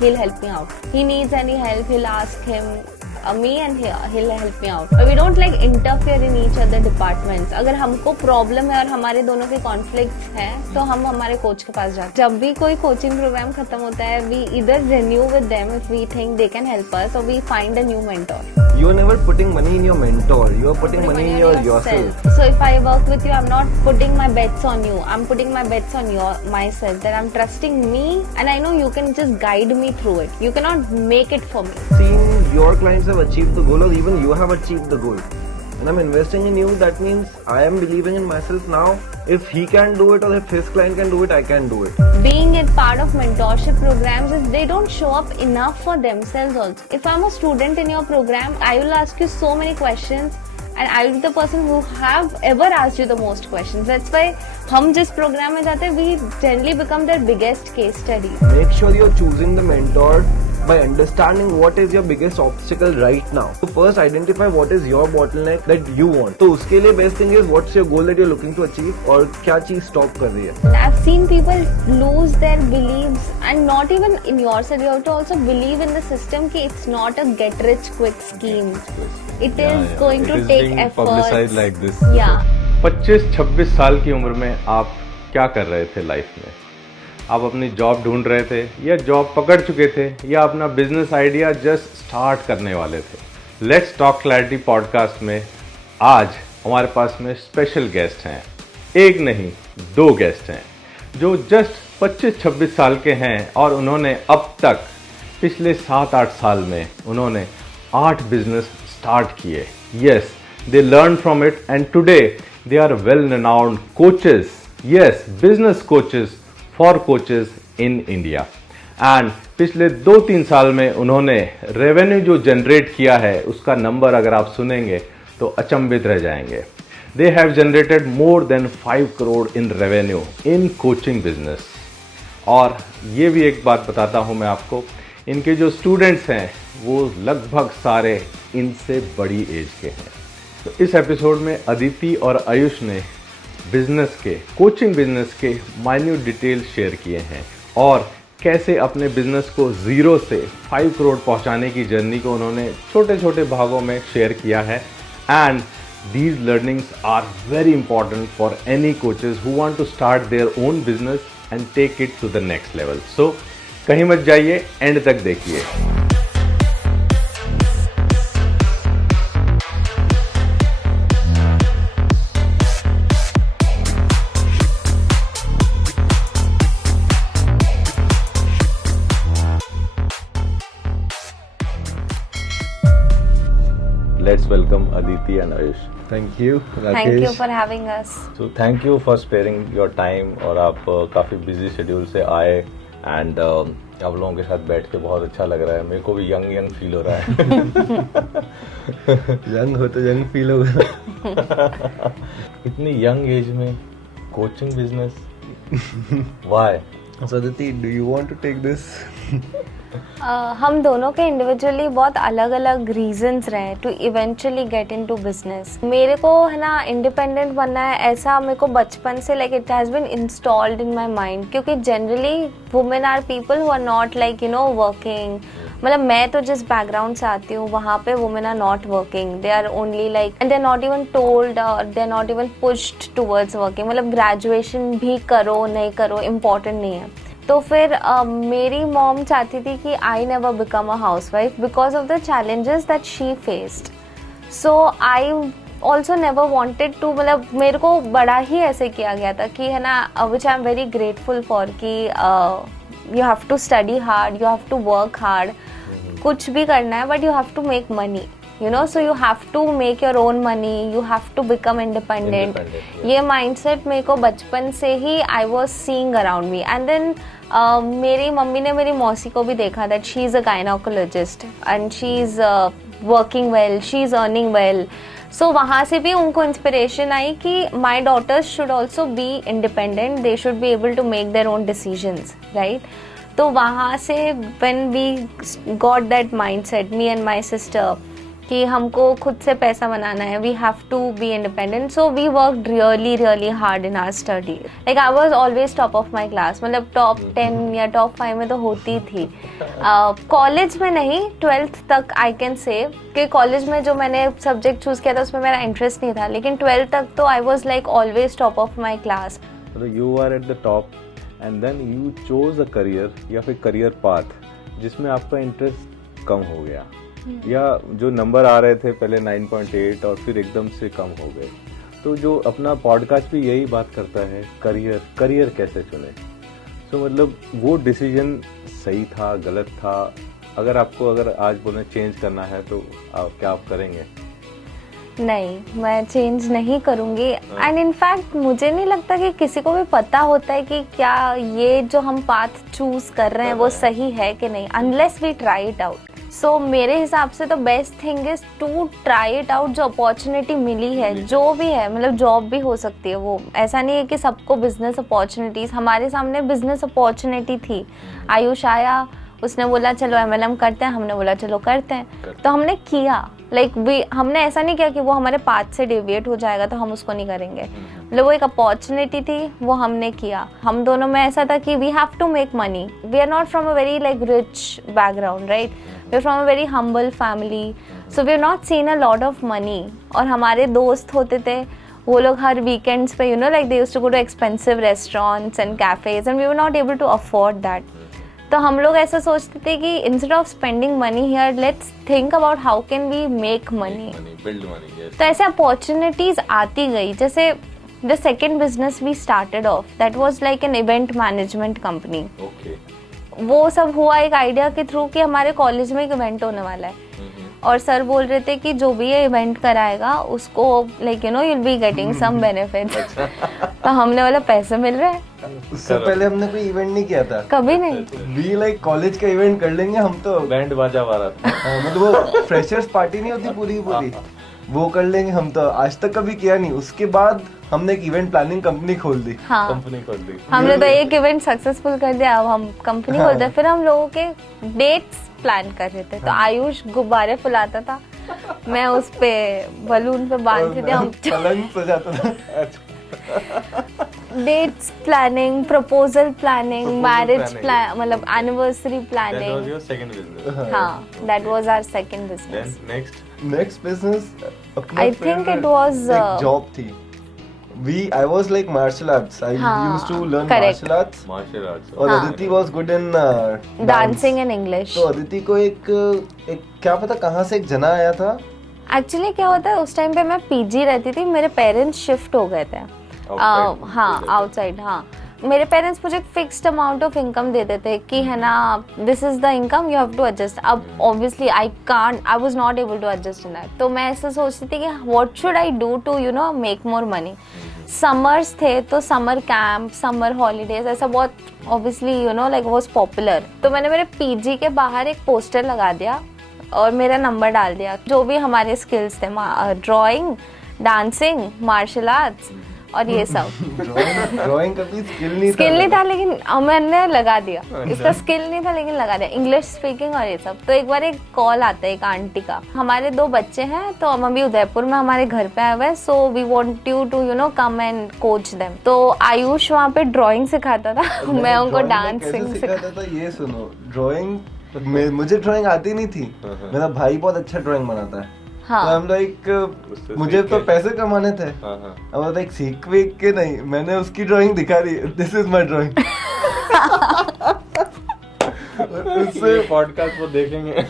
he'll help me out. He needs any help, he'll ask him me and he'll help me out. But we don't like interfere in each other departments. अगर हमको problem है और हमारे दोनों के conflicts हैं तो हम हमारे कोच के पास जाते हैं. जब भी कोई कोचिंग प्रोग्राम खत्म होता है, we either renew with them if we think they can help us, or we find a new mentor. You are never putting money in your mentor. You are putting money in yourself. So if I work with you, I'm not putting my bets on you. I'm putting my bets on myself. That I'm trusting me, and I know you can just guide me through it. You cannot make it for me. Seeing your clients have achieved the goal, or even you have achieved the goal, and I'm investing in you, that means I am believing in myself now. If he can do it, or if his client can do it, I can do it. Being a part of mentorship programs is they don't show up enough for themselves also. If I'm a student in your program, I will ask you so many questions, and I will be the person who have ever asked you the most questions. That's why हम जिस program में जाते हैं, we generally become their biggest case study. Make sure you're choosing the mentor by understanding what is your biggest obstacle right now. So first identify what is your bottleneck that you want. तो उसके लिए best thing is what's your goal that you're looking to achieve और क्या चीज stop कर रही है. I've seen people lose their beliefs, and not even in yourself. You have to also believe in the system कि it's not a get rich quick scheme. It is going to take effort. Publicized like this. Yeah. 25-26 साल की उम्र में आप क्या कर रहे थे लाइफ में? आप अपनी जॉब ढूंढ रहे थे, या जॉब पकड़ चुके थे, या अपना बिजनेस आइडिया जस्ट स्टार्ट करने वाले थे? लेट्स टॉक क्लैरिटी पॉडकास्ट में आज हमारे पास में स्पेशल गेस्ट हैं. एक नहीं, 2 गेस्ट हैं जो जस्ट 25-26 साल के हैं, और उन्होंने अब तक पिछले 7-8 साल में उन्होंने 8 बिजनेस स्टार्ट किए. Yes, they learn from it, and today they are well renowned coaches. Yes, business coaches for coaches in India. And पिछले 2-3 साल में उन्होंने रेवेन्यू जो जनरेट किया है उसका नंबर अगर आप सुनेंगे तो अचंभित रह जाएंगे. They have generated more than 5 crore in revenue in coaching business. और ये भी एक बात बताता हूँ मैं आपको, इनके जो स्टूडेंट्स हैं वो लगभग सारे इनसे बड़ी एज के हैं. तो इस एपिसोड में अदिति और आयुष ने बिजनेस के, कोचिंग बिजनेस के माइन्यूट डिटेल शेयर किए हैं, और कैसे अपने बिजनेस को 0 से 5 करोड़ पहुंचाने की जर्नी को उन्होंने छोटे छोटे भागों में शेयर किया है. And these learnings are very important for any coaches who want to start their own business and take it to the next level. So कहीं मत जाइए, एंड तक देखिए. Let's welcome Aditi and Ayush. Thank you, Rakesh. Thank you for having us. So thank you for sparing your time, और आप काफ़ी busy schedule से आए, एंड आप लोगों के साथ बैठ के बहुत अच्छा लग रहा है. मेरे को भी यंग फील हो रहा है. यंग हो तो यंग फील होगा. इतनी यंग एज में coaching business, why? So Aditi, do you want to take this? हम दोनों के इंडिविजुअली बहुत अलग अलग रीजंस रहे to eventually get into business. मेरे को है ना इंडिपेंडेंट बनना है, ऐसा मेरे को बचपन से like it has been installed in my mind, क्योंकि generally women are people who are not like working. मतलब मैं तो जिस बैकग्राउंड से आती हूँ वहाँ पे women are not working. They are only like, and they are not even told, they are not even pushed towards working. मतलब ग्रेजुएशन भी करो नहीं करो इम्पॉर्टेंट नहीं है. तो फिर मेरी मॉम चाहती थी कि I never become a housewife because of the challenges that she faced. So I also never wanted to, मतलब मेरे को बड़ा ही ऐसे किया गया था कि है ना, which I am very grateful for, कि you have to study hard, you have to work hard, कुछ भी करना है but you have to make money, so you have to make your own money, you have to become independent. ये mindset मेरे को बचपन से ही I was seeing around me. And then मेरी मम्मी ने मेरी मौसी को भी देखा that she is a gynecologist and she is working well, she is earning well. So वहाँ से भी उनको inspiration आई कि my daughters should also be independent, they should be able to make their own decisions, right? तो वहाँ से when we got that mindset, me and my sister, कि हमको खुद से पैसा बनाना है, we have to be independent. So we worked really hard in our study. Like I was always top of my class, मतलब टॉप 10 या top 5 में तो होती थी. कॉलेज में नहीं, 12th तक आई कैन से कि कॉलेज में जो मैंने सब्जेक्ट चूज किया था उसमें मेरा इंटरेस्ट नहीं था, लेकिन 12th तक तो I was like always top of my class. You are at the top and then you chose a career या फिर करियर पाथ जिसमें आपका इंटरेस्ट कम हो गया, या जो नंबर आ रहे थे पहले 9.8 और फिर एकदम से कम हो गए. तो जो अपना पॉडकास्ट भी यही बात करता है, करियर कैसे चुने. सो मतलब वो डिसीजन सही था, गलत था. अगर आज बोले चेंज करना है तो क्या आप करेंगे? नहीं, मैं चेंज नहीं करूंगी. एंड इनफैक्ट मुझे नहीं लगता कि किसी को भी पता होता है कि क्या ये जो हम पाथ चूज कर रहे हैं वो सही है कि नहीं, unless we try it out. So मेरे हिसाब से तो best thing is to try it out. जो अपॉर्चुनिटी मिली है, जो भी है, मतलब जॉब भी हो सकती है, वो ऐसा नहीं है कि सबको बिजनेस अपॉर्चुनिटीज. हमारे सामने बिजनेस अपॉर्चुनिटी थी. आयुष आया, उसने बोला चलो MLM करते हैं, हमने बोला चलो करते हैं, तो हमने किया. हमने ऐसा नहीं किया कि वो हमारे पाथ से डेविएट हो जाएगा तो हम उसको नहीं करेंगे. मतलब वो एक अपॉर्चुनिटी थी, वो हमने किया. हम दोनों में ऐसा था कि we have to make money. We are not from a very like rich background, right. We are from a very humble family, so we are not seen a lot of money. और हमारे दोस्त होते थे, वो लोग हर weekends पे like they used to go to expensive restaurants and cafes and we were not able to afford that. तो हम लोग ऐसा सोचते थे कि instead of spending money here, let's think about how can we make money, build money. तो ऐसे opportunities आती गई. जैसे the second business we started off, that was like an event management company. वो सब हुआ एक आइडिया के थ्रू कि हमारे कॉलेज में एक इवेंट होने वाला है और सर बोल रहे थे कि जो भी ये इवेंट कराएगा उसको like you will be getting some benefits. तो हमने बोला पैसे मिल रहे हैं. उससे पहले हमने कोई इवेंट नहीं किया था, कभी नहीं. वी लाइक कॉलेज का इवेंट कर लेंगे हम तो, बैंड बाजा वाला था. मतलब वो फ्रेशर्स पार्टी नहीं होती पूरी वो कर लेंगे हम तो. आज तक कभी किया नहीं. उसके बाद हमने एक इवेंट प्लानिंग कंपनी खोल दी. हाँ, कंपनी खोल दी. हमने तो एक इवेंट सक्सेसफुल कर दिया, अब हम कंपनी खोलते हैं. फिर हम लोगों के डेट्स प्लान कर रहे थे. तो आयुष गुब्बारे फुलाता था, मैं उस पे बलून पे बांधती थी. हम पलंग सजाता था. Dates planning, proposal planning, marriage plan, मतलब एनिवर्सरी प्लानिंग. हाँ, that was our second business. Next business I think it was job थी. I was like martial arts. I used to learn correct. martial arts. और Aditi was good in dancing and English. तो अदिति को एक क्या पता कहाँ से एक जना आया था. एक्चुअली क्या होता है, उस टाइम पे मैं PG रहती थी, मेरे पेरेंट्स शिफ्ट हो गए थे. हाँ, आउटसाइड. हाँ, मेरे पेरेंट्स मुझे फिक्स्ड अमाउंट ऑफ इनकम देते थे कि है ना, this is the income, you have to adjust. अब obviously I was not able to adjust in that. तो मैं ऐसा सोचती थी कि what should I do to make more money. Summers थे तो समर कैंप, समर हॉलीडेज, ऐसा बहुत ऑब्वियसली लाइक वाज पॉपुलर. तो मैंने मेरे PG के बाहर एक पोस्टर लगा दिया और मेरा नंबर डाल दिया. जो भी हमारे स्किल्स थे, ड्राइंग, डांसिंग, मार्शल आर्ट्स और ये सब. ड्राइंग का भी स्किल नहीं था लेकिन मैंने लगा दिया. इसका स्किल नहीं था लेकिन लगा दिया. इंग्लिश स्पीकिंग और ये सब. तो एक बार एक कॉल आता है एक आंटी का, हमारे 2 बच्चे हैं तो हम अभी उदयपुर में हमारे घर पे आए हुए हैं, so we want you to come and coach them. तो आयुष वहाँ पे ड्राइंग सिखाता था, मैं उनको डांसिंग सिखाता था. ये सुनो, ड्राइंग मुझे ड्राइंग आती नहीं थी. मेरा भाई बहुत अच्छा ड्राइंग बनाता है. हाँ. तो हम लाइक मुझे तो पैसे कमाने थे. अब लाइक सीख वीख के नहीं, मैंने उसकी ड्राइंग दिखा दी, दिस इज माय ड्राइंग. उससे पॉडकास्ट वो देखेंगे.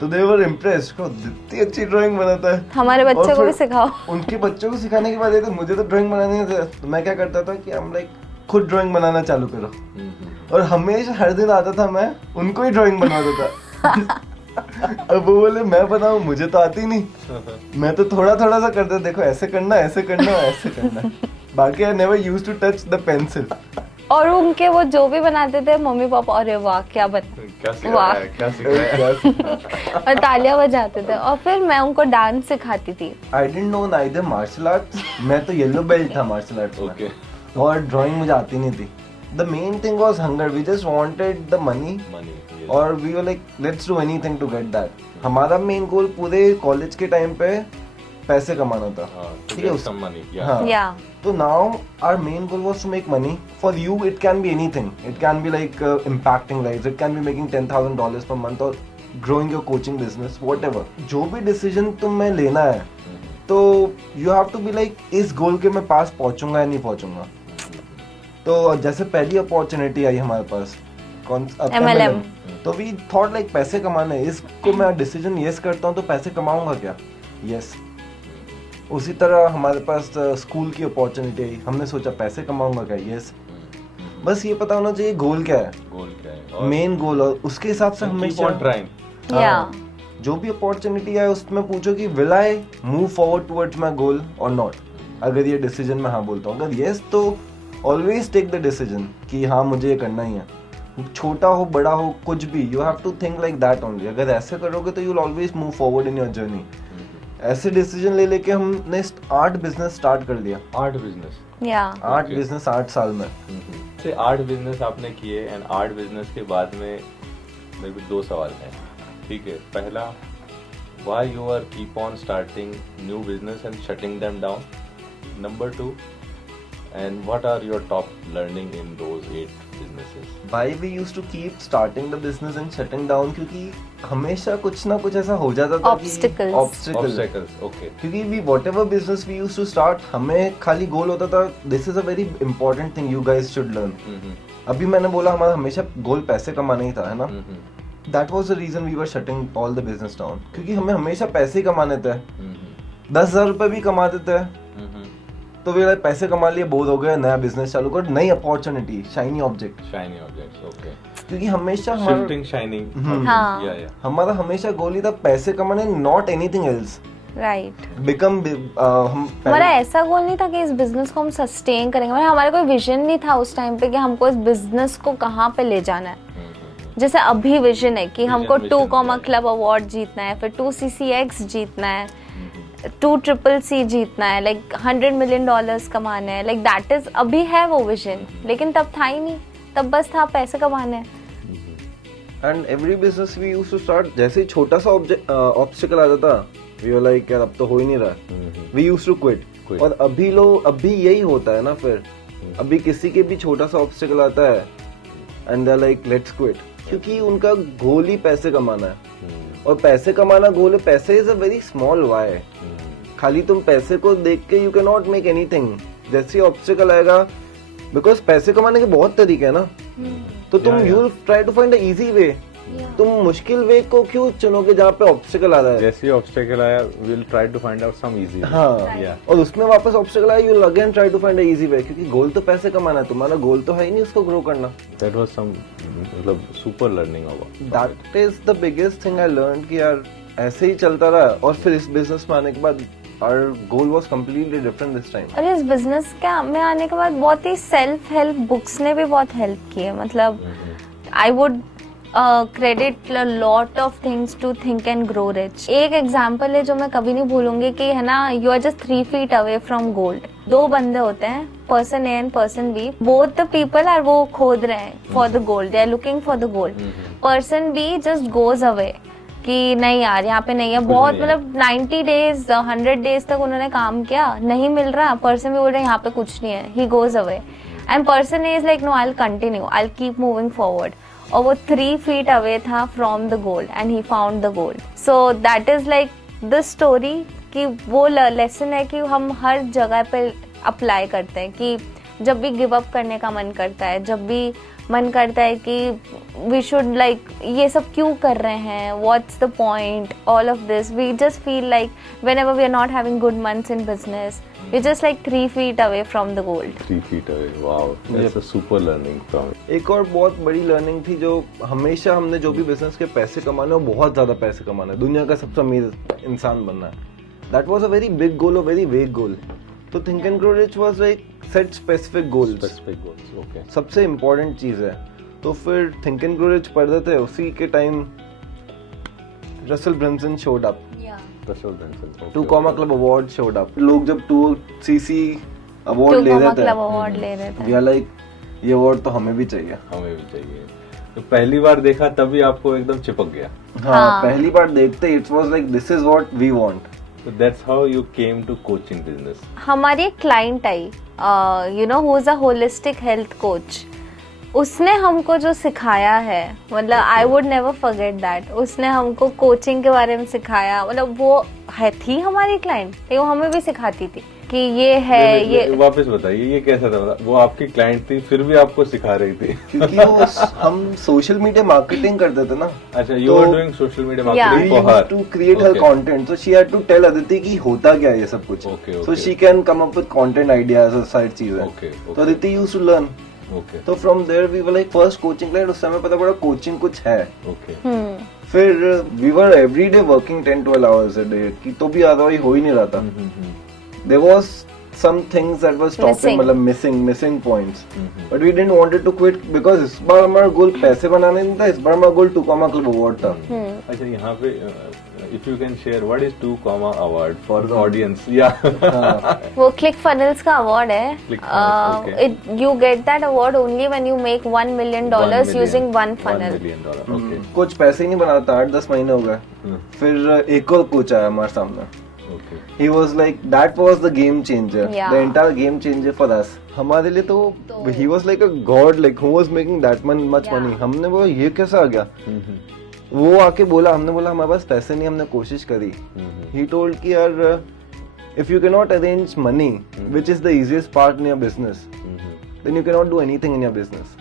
तो दे वर इम्प्रेस्ड को इतनी अच्छी ड्राइंग बनाता है. हमारे बच्चों को भी सिखाओ. उनके बच्चों को सिखाने के बाद मुझे तो ड्राइंग बनानी नहीं थी. तो मैं क्या करता था कि हम लाइक खुद ड्राइंग बनाना चालू करो. और हमेशा हर दिन आता था, मैं उनको ही ड्राइंग बनवाता था. अब वो बोले मैं बनाऊं, मुझे तो आती नहीं. मैं तो थोड़ा थोड़ा सा करता, देखो ऐसे करना, ऐसे करना, ऐसे करना. बाकी I never used to touch the pencil. और उनके वो जो भी बनाते थे मम्मी पापा, अरे वाह क्या वाह, और तालियां बजाते थे. और फिर मैं उनको डांस सिखाती थी. I didn't know neither martial arts. मैं तो येलो बेल्ट था मार्शल आर्ट्स में. और ड्राइंग मुझे आती नहीं थी. the main thing was hunger. We just wanted the money. Money. और we were like, let's do anything to get that. हमारा मेन गोल पूरे कॉलेज के टाइम पे पैसे कमाना था. ठीक है उस money. हाँ. Yeah. So now our main goal was to make money. For you, it can be anything. It can be like impacting lives. It can be making $10,000 per month or growing your coaching business, whatever. जो भी decision तुम्हें लेना है, तो you have to be like इस goal के मैं पास पहुंचूंगा या नहीं पहुंचूंगा. तो जैसे पहली अपॉर्चुनिटी आई हमारे पास कौन MLM. तो वी थॉट लाइक पैसे कमाने, इसको मैं डिसीजन यस करता हूँ तो पैसे कमाऊंगा क्या. यस. उसी तरह हमारे पास स्कूल की अपॉर्चुनिटी आई, हमने सोचा पैसे कमाऊंगा क्या. यस. बस ये पता होना चाहिए गोल क्या है, मेन गोल, और उसके हिसाब से हमेशा Yeah. जो भी अपॉर्चुनिटी आए उसमें पूछो कि will I move forward towards my goal और नॉट. अगर ये डिसीजन मैं हाँ बोलता हूँ, अगर यस तो ऑलवेज टेक द डिसीजन कि हाँ मुझे ये करना ही है. छोटा हो बड़ा हो कुछ भी, you have to think like that only. अगर ऐसे करोगे तो you will always move forward in your journey. ऐसे डिसीजन ले लेके हमने 8 बिजनेस स्टार्ट कर लिया. 8 बिजनेस. Yeah. 8 बिजनेस 8 साल में. से 8 बिजनेस आपने किए एंड 8 बिजनेस के बाद में मेरे को 2 सवाल हैं. ठीक है, पहला, why you are keep on starting new business and shutting them down. Number 2, and what are your top learning in those 8 businesses? Why we used to keep starting the business and shutting down? क्योंकि हमेशा कुछ ना कुछ ऐसा हो जाता था Obstacles. Obstacles, okay. क्योंकि we whatever business we used to start, हमें खाली गोल होता था. This is a very important thing you guys should learn. अभी मैंने बोला हमारा हमेशा गोल पैसे कमाना ही था, है ना. That was the reason we were shutting all the business down. क्योंकि हमें हमेशा पैसे ही कमाने थे. 10,000 रुपए भी कमाते थे तो वे पैसे कमा लिए, बोर हो गए, नया बिजनेस चालू कर, नई अपॉर्चुनिटी, शाइनी ऑब्जेक्ट. ओके. क्योंकि हमारा हमेशा गोल ही था पैसे कमाने, not anything else. Right. Become हमारा ऐसा गोल नहीं था कि इस बिजनेस को हम सस्टेन करेंगे. मतलब हमारा कोई विजन नहीं था उस टाइम पे कि हमको इस बिजनेस को कहाँ पे ले जाना है. जैसे अभी विजन है कि हमको 2 कॉमा क्लब अवार्ड जीतना है, फिर 2 CCX जीतना है, 2 CCC जीतना है, लाइक $100 million कमाना है. लाइक दैट इज अभी है वो विजन, लेकिन तब था ही नहीं. तब बस था पैसे कमाने. And every business we used to start, जैसे ही छोटा सा ऑब्स्टिकल आता था, वी वर लाइक यार अब तो हो ही नहीं रहा, वी यूज्ड टू क्विट. और अभी यही होता है ना. फिर अभी किसी के भी छोटा सा ऑब्स्टिकल आता है and they are like let's quit, क्योंकि उनका गोल ही पैसे कमाना है. और पैसे कमाना गोल है. पैसे is a very small why. खाली तुम पैसे को देख के you can not make anything. जैसे ऑब्स्टिकल आएगा, बिकॉज पैसे कमाने के बहुत तरीके हैं ना, तो तुम you will try to find a easy way. तुम मुश्किल वे को क्यों चुनोगे जहाँ पे ऑब्स्टिकल आ रहा है. जैसे ऑब्स्टिकल आया, we will try to find out some easy. हाँ. और उसमें वापस ऑब्स्टिकल आया, you will again try to find a easy way, क्योंकि गोल तो पैसे कमाना है. तुम्हारा गोल तो है ही नहीं उसको ग्रो करना. दैट वाज सम मतलब सुपर लर्निंग होगा. That is the biggest thing I learn कि यार ऐसे ही चलता रहा. और फिर इस बिजनेस में आने के बाद our goal was completely different this time. और इस बिजनेस में आने के बाद बहुत ही सेल्फ हेल्प बुक्स ने भी बहुत हेल्प की है. मतलब I would credit lot of things to think and grow rich. एक एग्जांपल है जो मैं कभी नहीं भूलूंगी कि है ना, you are just 3 feet away from gold. 2 बंदे होते हैं, person A and person B. Both the people are वो खोद रहे हैं for the gold, they are looking for the gold. Person B just goes away कि नहीं यार यहाँ पे नहीं है. बहुत मतलब 90 days 100 days तक उन्होंने काम किया, नहीं मिल रहा. पर्सन भी बोल रहे हैं यहाँ पे कुछ नहीं है. He goes away and person is like no, I will continue, I will keep moving forward. और वो 3 feet अवे था from the gold and he found the gold. So that is like the story कि वो lesson है कि हम हर जगह पे अप्लाई करते हैं. कि जब भी गिव अप करने का मन करता है, जब भी मन करता है कि वी शुड लाइक ये सब क्यों कर रहे हैं, what's the point, all of this, we just feel like whenever we are not having good months in business, we just like 3 feet away from the gold. 3 feet away, wow, that's a super learning from it. एक और बहुत बड़ी learning थी जो हमेशा हमने, जो भी बिजनेस के पैसे कमाने, और बहुत ज्यादा पैसे कमाना, दुनिया का सबसे अमीर इंसान बनना है. That was a very big goal, a very vague goal. तो think and grow rich was like set specific goals. Okay. सबसे इम्पोर्टेंट चीज है. तो फिर थिंक एंड ग्रो रिच पढ़ रहे थे, उसी के time Russell Brunson showed up. Okay. 2 comma club award showed up. लोग जब 2 CC अवार्ड ले रहे थे, अवार्ड ले रहे थे, वी आर लाइक ये अवार्ड तो हमें भी चाहिए। हमें भी चाहिए। तो पहली बार देखा तभी आपको एकदम चिपक गया। हाँ, पहली बार देखते it was like this is what we want. So that's how you came to coaching business. हमारी एक client I, you know, who is a holistic health coach. उसने हमको जो सिखाया है, मतलब I would never forget that. उसने हमको कोचिंग के बारे में सिखाया, मतलब वो थी हमारी क्लाइंट, वो हमें भी सिखाती थी कि ये है ये। वापस बताइए ये कैसा था? वो आपकी क्लाइंट थी फिर भी आपको सिखा रही थी? क्योंकि वो हम सोशल मीडिया मार्केटिंग करते थे ना। अच्छा, you were doing social media marketing for her. To create her content, so she had to tell Aditi कि होता क्या है ये सब कुछ। So she can come up with content ideas और सारी चीजें। तो Aditi used to learn. तो from there we were like first coaching client। उस समय पता पड़ा कोचिंग कुछ है। फिर we were every day working 10-12 hours a day कि तो भी अदरवाइज हो ही नहीं रहा था। There was some things that was stopping, मतलब missing points, but we didn't want it to quit because इस बार हमारा गोल पैसे बनाने नहीं था, इस बार हमारा गोल 2 Comma Club Award था। अच्छा, यहाँ पे if you can share what is 2 Comma Award for the audience? Yeah. वो ClickFunnels का अवार्ड है। You get that award only when you make $1 million using one funnel. $1 million. कुछ पैसे ही नहीं बना था, 8-10 महीने हो गए। फिर एक और कोच आया हमारे सामने। He was like, that was the game changer, the entire game changer for us. हमारे लिए तो he was like a god, like who was making that much money. हमने बोला ये कैसा आ गया? वो आके बोला, हमने बोला हमारे पास पैसे नहीं, हमने कोशिश करी। He told कि यार if you cannot arrange money, which is the easiest part in your business, then you cannot do anything in your business.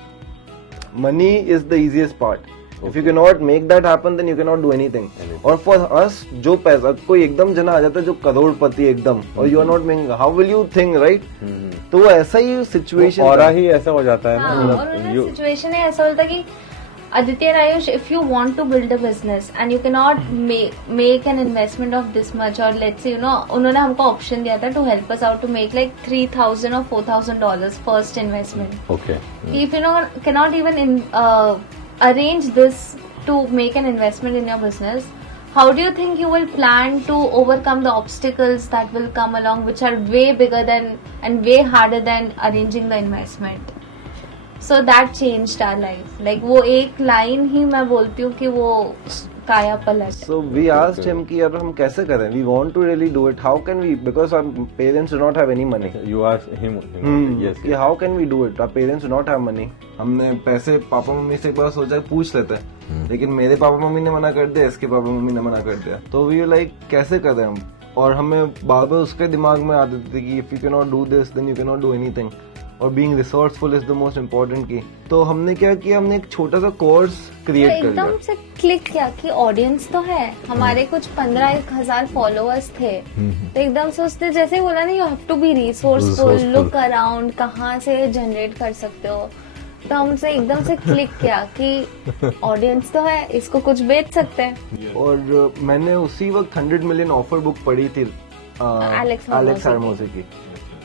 Money is the easiest part. If you cannot make that happen, then you cannot do anything. और for us, जो पैसा कोई एकदम जना आ जाता है जो करोड़पति एकदम, और you are not making, how will you think, right? तो वो ऐसा ही सिचुएशन और ही ऐसा हो जाता है ना। और सिचुएशन है ऐसा होता कि Aditya and Ayush, if you want to build a business and you cannot make an investment of this much, or let's say, you know, उन्होंने हमको ऑप्शन दिया था to help us out to make like $3,000 or $4,000 first investment. Okay. If you know cannot even arrange this to make an investment in your business, how do you think you will plan to overcome the obstacles that will come along, which are way bigger than and way harder than arranging the investment? So that changed our life. Like वो एक line ही मैं बोलती हूँ कि वो काया पलट। So we asked him कि यार हम कैसे करें? We want to really do it. How can we? Because our parents do not have any money. You asked him. Yes. कि how can we do it? Our parents do not have money. हमने पैसे papa mummy से एक बार सोचा पूछ लेते हैं, लेकिन मेरे पापा मम्मी ने मना कर दिया, इसके पापा मम्मी ने मना कर दिया। तो we like कैसे करें हम? और हमें बार बार उसके दिमाग में आती थी कि if you cannot do this, then you cannot do anything. और being resourceful is the most important की। तो हमने क्या किया, हमने एक छोटा सा कोर्स क्रिएट कर दिया। एकदम से क्लिक किया कि ऑडियंस तो है हमारे, कुछ 15,000 फॉलोअर्स थे। तो एकदम से उसने जैसे ही बोला ना, you have to be resourceful, look around, कहाँ से जनरेट कर सकते हो। तो हमसे एकदम से क्लिक किया कि ऑडियंस तो है, इसको कुछ बेच सकते हैं। और मैंने उसी वक्त 100 मिलियन ऑफर बुक पढ़ी थी एलेक्स हार्मोजी की।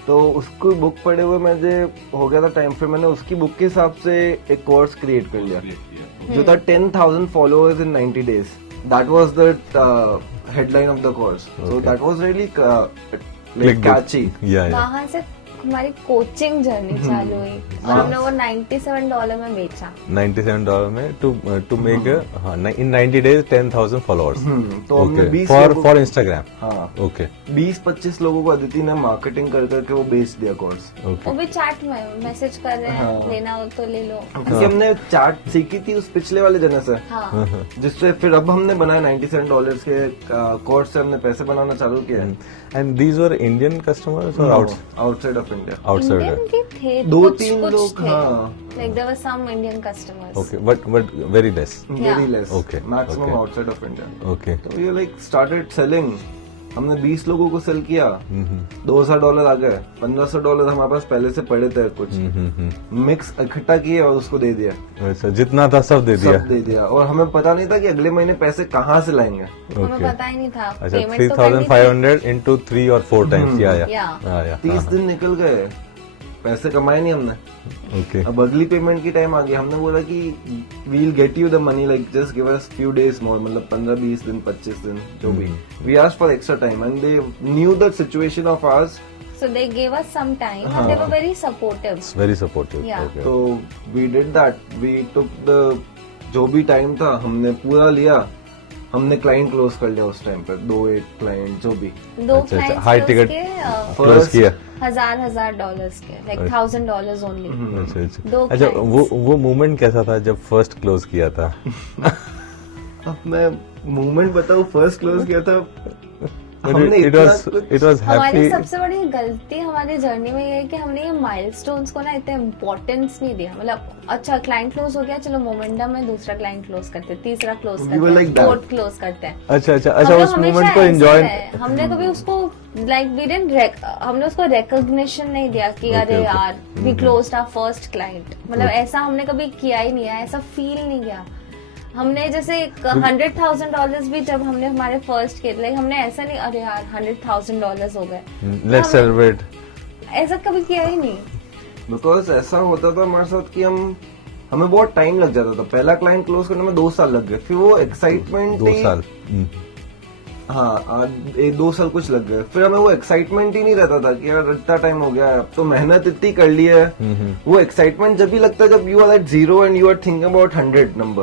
तो उसको बुक पढ़े हुए मुझे हो गया था टाइम, फिर मैंने उसकी बुक के हिसाब से एक कोर्स क्रिएट कर लिया जो था 10,000 followers in 90 days. That was the headline of the course. So that was really like catchy. वहाँ से हमारी कोचिंग जर्नी चालू हुई और हमने वो $97 में बेचा। $97 में to make in 90 days 10,000 followers. तो हमने 20 for Instagram. हाँ, okay. 20-25 लोगों को अदिति ने मार्केटिंग कर करके वो बेच दिया कोर्स। वो भी चैट में मैसेज कर रहे हैं, लेना हो तो ले लो। क्योंकि हमने चैट सीखी थी उस पिछले वाले जने से, जिससे फिर अब हमने बनाया $97 के कोर्स से हमने पैसे बनाना चालू किया। And these were Indian customers or outside of India? Outside. Indian भी थे, 2-3 लोग, हाँ। Like there were some Indian customers. Okay, but very less. Very less. Okay. Maximum okay. outside of India. Okay. तो ये like started selling. हमने 20 लोगों को cell किया, $2,000 आ गए, $1,500 हमारे पास पहले से पड़े थे कुछ, मिक्स इकट्ठा किए और उसको दे दिया। अच्छा, जितना था सब दे दिया। और हमें पता नहीं था कि अगले महीने पैसे कहाँ से लाएंगे। हमें पता ही नहीं था। अच्छा, 3,500 into 3 or 4 times या 30 दिन निकल गए, पैसे कमाए नहीं हमने। Okay. अब अगली पेमेंट की टाइम आ गई, हमने बोला कि we'll get you the money, like just give us few days more, मतलब 15-20 दिन 25 दिन जो भी। We asked for extra time and they knew the situation of ours So they gave us some time and they were very supportive. It's very supportive. Yeah. Okay. तो we did that. We took the जो भी time था हमने पूरा लिया. हमने client close कर लिया उस टाइम पर 2-8 क्लाइंट जो भी. दो अच्छा, clients high close ticket किए, क्लोज First- किया. $1,000 के, like $1,000 only. अच्छा अच्छा. दो अच्छा clients. वो मोमेंट कैसा था जब फर्स्ट क्लोज किया था? अब मैं मूवमेंट बताऊं फर्स्ट क्लोज किया था. But हमने it इतना was कुछ- it was हमारी happy. सबसे बड़ी गलती हमारी जर्नी में ये है कि हमने ये माइलस्टोन्स को ना इतना इम्पोर्टेंस नहीं दिया. मतलब अच्छा क्लाइंट क्लोज हो गया, चलो मोमेंटम में दूसरा क्लाइंट क्लोज करते हैं, तीसरा क्लोज We करते were हैं, like that. फोर्थ क्लोज करते हैं. अच्छा अच्छा हम अच्छा लोग उस हमेशा मोमेंट को ऐसे एंजॉय. रहे. हमने कभी उसको लाइक वी डिडंट हमने उसको रिकॉग्निशन नहीं दिया कि Okay, अरे okay. यार we closed our first client. मतलब ऐसा हमने कभी किया ही नहीं है, ऐसा फील नहीं किया. हमने जैसे $100,000 भी जब हमने हमारे फर्स्ट किए, लाइक हमने ऐसा नहीं अरे यार $100,000 हो गए, लेट्स सेलिब्रेट. ऐसा कभी किया ही नहीं. बिकॉज ऐसा होता था हमारे साथ कि हमें बहुत टाइम लग जाता था. पहला क्लाइंट क्लोज करने में 2 साल लग गए. फिर वो एक्साइटमेंट 2 साल. हाँ 2 साल कुछ लग गए. फिर हमें वो एक्साइटमेंट ही नहीं रहता था कि यार इतना टाइम हो गया है, अब तो मेहनत इतनी कर ली है. वो एक्साइटमेंट जब भी लगता है जब you are at 0 and you are thinking about 100 number.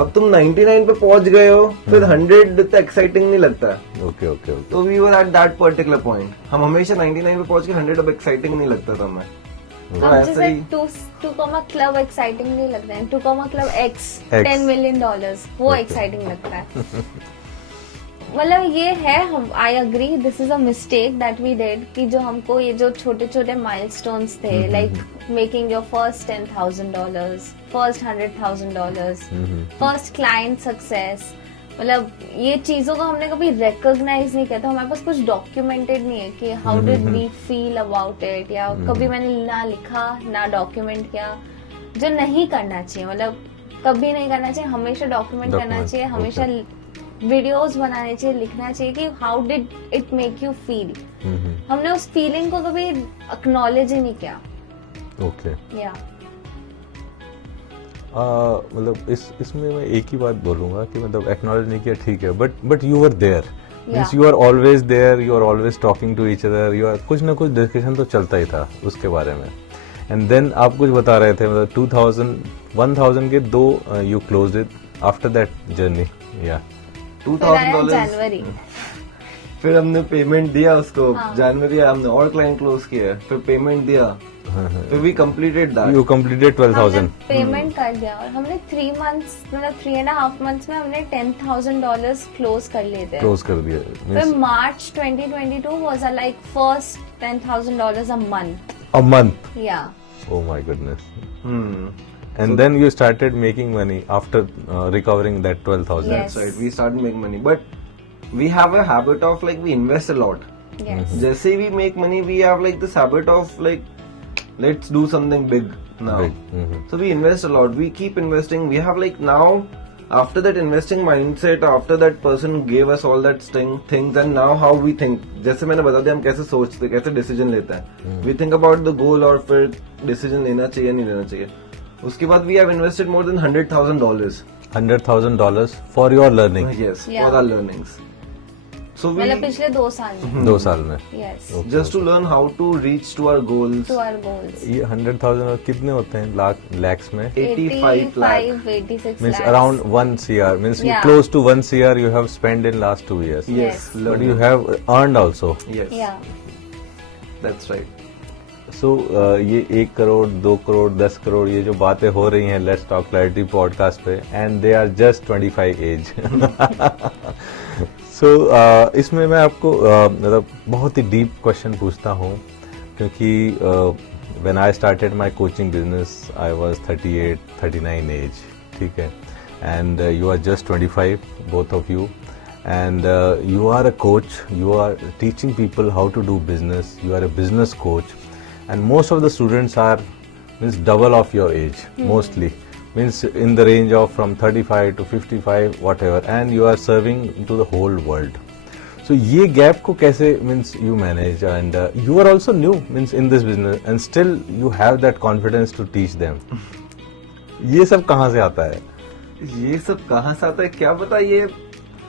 अब तुम 99 पे पहुंच गए हो, फिर 100 इतना एक्साइटिंग नहीं लगता है. Okay okay okay. तो we were at that particular point. हम हमेशा 99 पे पहुंच के 100 अब एक्साइटिंग नहीं लगता था हमें. तो अब ऐसे जैसे ही 2 क्लब एक्साइटिंग नहीं लगता है, 2 क्लब X X. $10 million वो एक्साइटिंग लगता है. मतलब ये है, हम I agree this is a mistake that we did कि जो हमको ये जो छोटे छोटे माइलस्टोन्स थे, like making your first $10,000, first $100,000, first client success, मतलब ये चीजों को हमने कभी रिकॉग्नाइज नहीं किया था. हमारे पास कुछ डॉक्यूमेंटेड नहीं है कि how did we feel about it, या कभी मैंने ना लिखा ना डॉक्यूमेंट किया, जो नहीं करना चाहिए. मतलब कभी नहीं करना चाहिए, हमेशा डॉक्यूमेंट करना Document, चाहिए, हमेशा वीडियोस बनाने चाहिए, लिखना चाहिए कि how did it make you feel. हमने उस फीलिंग को कभी एक्नॉलेज ही नहीं किया. ओके. या मतलब इसमें मैं एक ही बात बोलूंगा कि मतलब एक्नॉलेज नहीं किया ठीक है, but you were there. Means you are always there, you are always talking to each other, you are कुछ ना कुछ डिस्कशन तो चलता ही था उसके बारे में. एंड देन आप कुछ बता रहे थे मतलब 1000 के 2 you close it after that journey. या $2,000. जनवरी फिर हमने पेमेंट दिया उसको. हाँ. जनवरी हमने और क्लाइंट क्लोज किया, फिर पेमेंट दिया, फिर we completed that. You completed 12,000. Payment कर दिया और हमने 3 मंथ्स मतलब 3.5 मंथ्स में हमने $10,000 क्लोज कर लिए थे. क्लोज कर दिया. फिर मार्च 2022 was a like first $10,000 a month. A month. Yeah. Oh my goodness. Hmm. And then you started making money after recovering that 12,000. Yes. That's right. We started making money, but we have a habit of like we invest a lot. Yes. जैसे we make money, we have like this habit of like let's do something big now. Big. Mhm. So we invest a lot. We keep investing. We have like now after that investing mindset, after that person gave us all that things, and now how we think. जैसे मैंने बता दिया हम कैसे सोचते, कैसे decision लेते हैं. We think about the goal और फिर डिसीजन लेना चाहिए नहीं लेना चाहिए. उसके बाद we have invested more than $100,000. $100,000 for your learning. Yes, Yeah. for our learnings. So we मतलब पिछले 2 साल में. 2 साल में. Yes. just to learn how to reach to our goals. To our goals. ये 100,000 और कितने होते हैं lakhs में? 85 lakh. 86 Means lakhs. around 1 CR. Means Yeah. close to 1 CR you have spent in last 2 years. Yes, Yes. But learning. you have earned also. Yes, Yeah. that's right. So ये 1 करोड़ 2 करोड़ 10 करोड़ ये जो बातें हो रही हैं लेट्स टॉक क्लैरिटी पॉडकास्ट पे, and they are just 25 age. So इसमें मैं आपको मतलब बहुत ही डीप क्वेश्चन पूछता हूँ, क्योंकि when I started my coaching business I was 38-39 age. ठीक है. And you are just 25 both of you, and you are a coach, you are teaching people how to do business, you are a business coach, and most of the students are means double of your age, mostly means in the range of from 35 to 55 whatever, and you are serving to the whole world. So ये gap को कैसे means you manage, and you are also new means in this business and still you have that confidence to teach them. ये सब कहाँ से आता है? ये सब कहाँ से आता है क्या पता. ये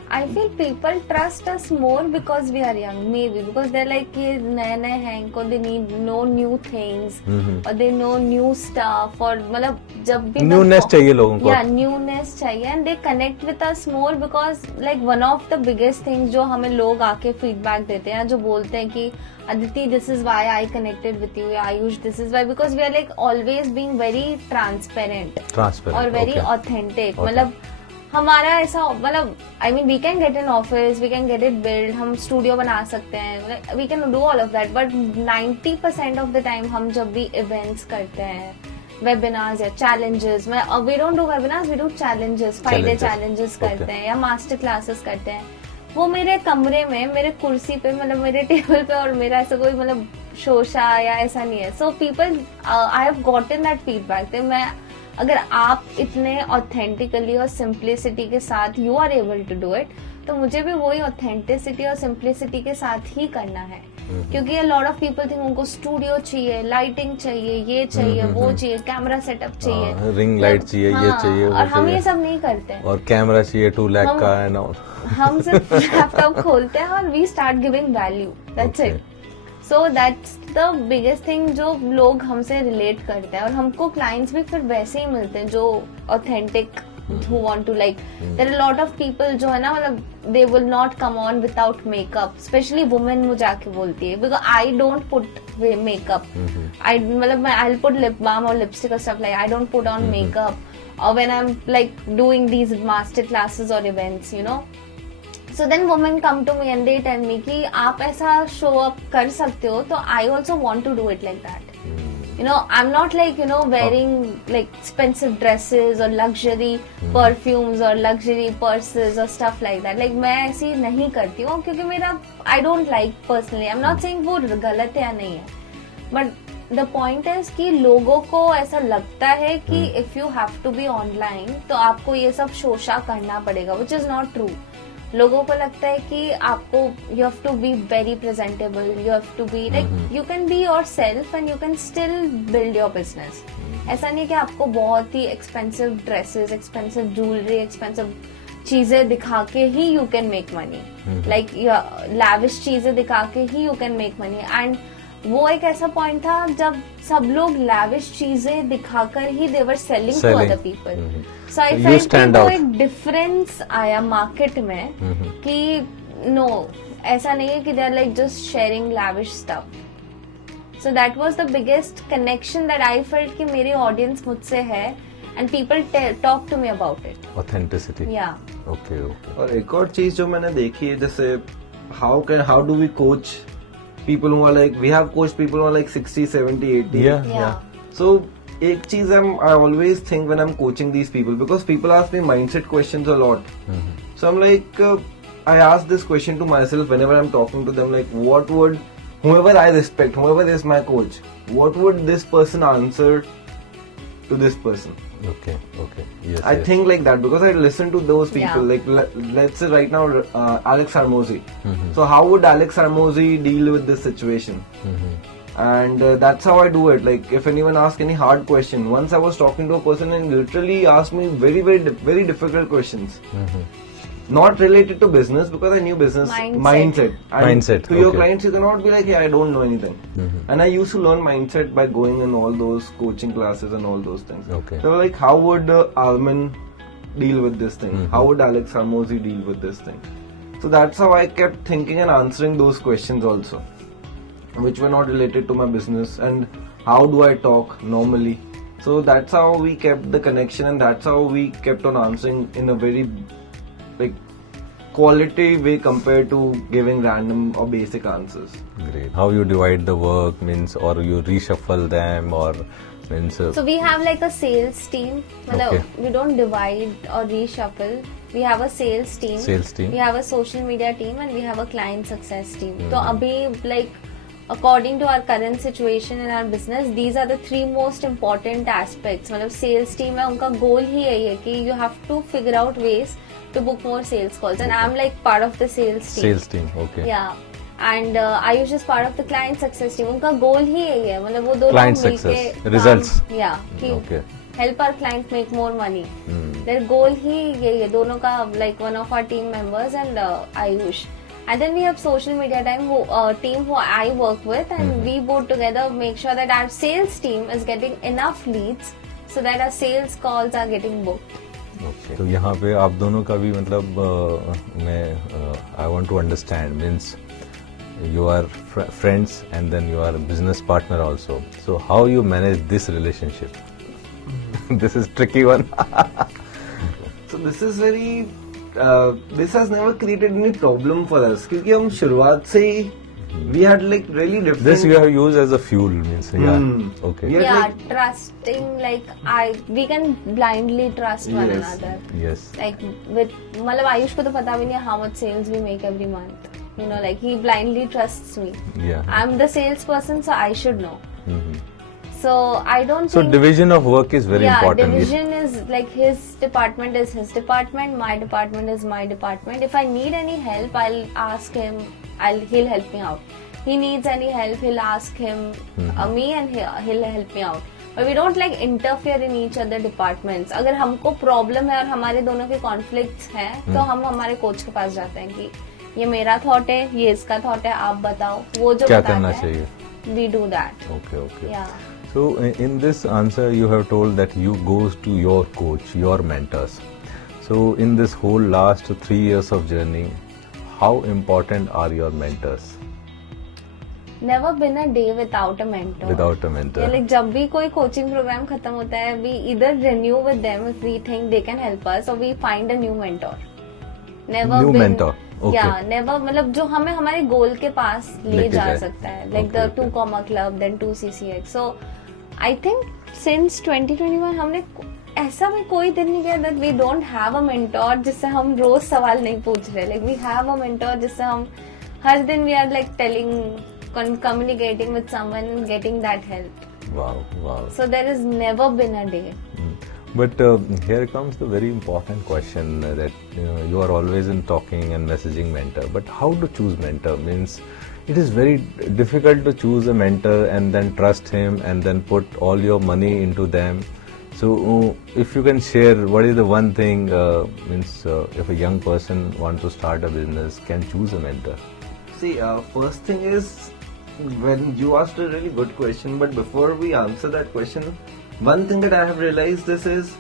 I feel people trust us more because we are young, maybe because they're like ये नए नए हैं, इनको they need know new things or they know new stuff, और मतलब जब भी Newness चाहिए लोगों को. Yeah, newness चाहिए, and they connect with us more because like one of the biggest things जो हमें लोग आके feedback देते हैं, जो बोलते हैं कि Aditi, this is why I connected with you, Ayush, this is why, because we are like always being very transparent और very okay. authentic. मतलब हमारा ऐसा मतलब I mean we can get an office, we can get it build, हम studio बना सकते हैं, we can do all of that, but 90% of the time हम जब भी इवेंट्स करते हैं, वेबिनार्स या challenges, we don't do webinars, we do challenges, 5 day challenges करते हैं या मास्टर क्लासेस करते हैं, वो मेरे कमरे में मेरे कुर्सी पे मतलब मेरे टेबल पे, और मेरा ऐसा कोई मतलब शोशा या ऐसा नहीं है. So people I have gotten that feedback. मैं अगर आप इतने ऑथेंटिकली और सिंप्लिसिटी के साथ you are able to do it, तो मुझे भी वही ऑथेंटिसिटी और सिंप्लिसिटी के साथ ही करना है. क्योंकि लॉट ऑफ पीपल थिंक उनको स्टूडियो चाहिए, लाइटिंग चाहिए, ये चाहिए, वो चाहिए, कैमरा सेटअप चाहिए, रिंग लाइट चाहिए, ये चाहिए, वो और हम चाहिए. ये सब नहीं करते हैं. और कैमरा चाहिए 2 लाख का एंड ऑल. हम सिर्फ लैपटॉप खोलते हैं और we start giving value, that's it. So that's the biggest thing जो लोग हमसे रिलेट करते हैं, और हमको क्लाइंट्स भी फिर वैसे ही मिलते हैं जो authentic, who want to like there are a lot of people जो है ना मतलब they will not come on without makeup, especially women मुझे आके बोलती है, because I don't put makeup. I मतलब I'll put lip balm or lipstick or stuff like I don't put on makeup, or when I'm like doing these master classes or events, you know. So then women come to me and they tell me कि आप ऐसा show up कर सकते हो, तो I also want to do it like that. You know, I'm not like, you know, wearing like expensive dresses or luxury perfumes or luxury purses or stuff like that. Like मैं ऐसी नहीं करती हूँ क्योंकि मेरा I don't like personally. I'm not saying वो गलत है या नहीं है, but the point is कि लोगों को ऐसा लगता है कि if you have to be online तो आपको ये सब शोशा करना पड़ेगा, which is not true. लोगों को लगता है कि आपको you have to be very presentable, you have to be like you can be yourself and you can still build your business. ऐसा नहीं कि आपको बहुत ही expensive dresses, expensive jewellery, expensive चीजें दिखा के ही you can make money, like lavish चीजें दिखा के ही you can make money. And वो एक ऐसा पॉइंट था जब सब लोग लैविश चीजें दिखाकर ही they were selling to other people. So I felt कि वो एक डिफरेंस आया मार्केट में कि नो, ऐसा नहीं है कि they are like just sharing lavish stuff. So that was the biggest connection that I felt कि मेरी ऑडियंस मुझसे है and people talk to me about it. Authenticity. या ओके ओके. और एक और चीज जो मैंने देखी है, जैसे how do we coach people who are like, we have coached people who are like 60, 70, 80. Yeah. So एक चीज I always think when I'm coaching these people, because people ask me mindset questions a lot. So I'm like, I ask this question to myself whenever I'm talking to them, like what would, whoever I respect, whoever is my coach, what would this person answer to this person? Okay. Yes. I think like that because I listen to those people. Yeah. Like let's say right now, Alex Hormozi. So how would Alex Hormozi deal with this situation? And that's how I do it. Like if anyone asks any hard question, once I was talking to a person and literally asked me very difficult questions. Not related to business because I knew business mindset. And Mindset, to your okay. clients, you cannot be like, hey, I don't know anything. And I used to learn mindset by going in all those coaching classes and all those things. Okay. So like, how would Alman deal with this thing? How would Alex Hormozi deal with this thing? So that's how I kept thinking and answering those questions also, which were not related to my business. And how do I talk normally? So that's how we kept the connection, and that's how we kept on answering in a very like quality way compared to giving random or basic answers. Great. How you divide the work means, or you reshuffle them, or means. So we have like a sales team. Okay. We don't divide or reshuffle. We have a sales team. We have a social media team and we have a client success team. So abhi like according to our current situation in our business, these are the 3 most important aspects. मतलब sales team है, उनका goal ही यही है कि you have to figure out ways to book more sales calls, and I'm like part of the sales team. Sales team. Okay. Yeah. And Ayush is part of the client success team. उनका goal ही यही है, मतलब वो दो Client लोग मिलके success, results. Yeah. कि Okay. help our client make more money. Their goal ही यही है दोनों का, like one of our team members and Ayush. And then we have social media team who I work with, and we both together make sure that our sales team is getting enough leads so that our sales calls are getting booked. Okay. तो यहाँ पे आप दोनों का भी मतलब I want to understand, means you are friends and then you are a business partner also. So how you manage this relationship? This is tricky one. So this is very this has never created any problem for us क्योंकि हम शुरुआत से ही we had like really different. This you have used as a fuel, means okay. Yeah, Yeah, like- trusting, like we can blindly trust one Yes. another. Yes. Like with मतलब आयुष को तो पता भी नहीं how much sales we make every month. You know, like he blindly trusts me. Yeah. I'm the salesperson, so I should know. So I don't So think. division of work is very important. Division is like his department is his department, my department is my department. If I need any help, I'll ask him. He'll help me out. He needs any help, he'll ask him me, and he'll help me out. But we don't like interfere in each other departments. अगर हमको problem है और हमारे दोनों के conflicts हैं, तो हम हमारे coach के पास जाते हैं कि ये मेरा thought है, ये इसका thought है, आप बताओ. वो जो क्या बताता करना है, चाहिए? we do that. Okay. Yeah. So in this answer you have told that you goes to your coach, your mentors. So in this whole last 3 years of journey, how important are your mentors? Never been a day without a mentor. Without a mentor. Yeah, like जब भी कोई coaching program खत्म होता है, we either renew with them if we think they can help us, or we find a new mentor. Never New been, mentor. Okay. Yeah, never मतलब जो हमें हमारे goal के पास ले लेके जा जाए. सकता है, like Okay, the 2 Comma Club, then 2 CCX. So I think since 2021 हमने ऐसा भी कोई दिन नहीं गया that we don't have a mentor जिससे हम रोज सवाल नहीं पूछ रहे. Like we have a mentor जिससे हम हर दिन we are like communicating with someone and getting that help. Wow. So there has never been a day. But here comes the very important question that you are always in talking and messaging mentor. But how to choose mentor? Means it is very difficult to choose a mentor and then trust him and then put all your money into them. So if you can share, what is the one thing means if a young person wants to start a business, can choose a mentor? See, first thing is, when you asked a really good question, but before we answer that question, one thing that I have realized this is,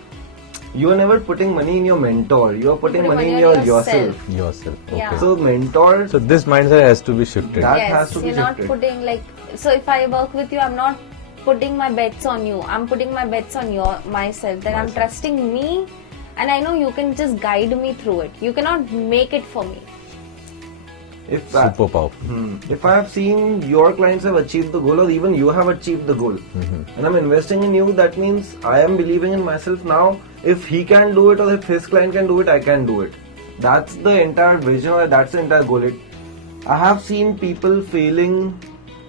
you are never putting money in your mentor, you are putting money in on yourself. Yourself. Okay. Yeah. So mentor, So this mindset has to be shifted. That Yes, has to be you're not shifted. putting like, so if I work with you, I'm not putting my bets on you. I'm putting my bets on myself. That I'm trusting me, and I know you can just guide me through it. You cannot make it for me. if Super powerful. if I have seen your clients have achieved the goal, or even you have achieved the goal, and I'm investing in you, that means I am believing in myself now. If he can do it, or if his client can do it, I can do it. That's the entire vision, or that's the entire goal. I have seen people failing,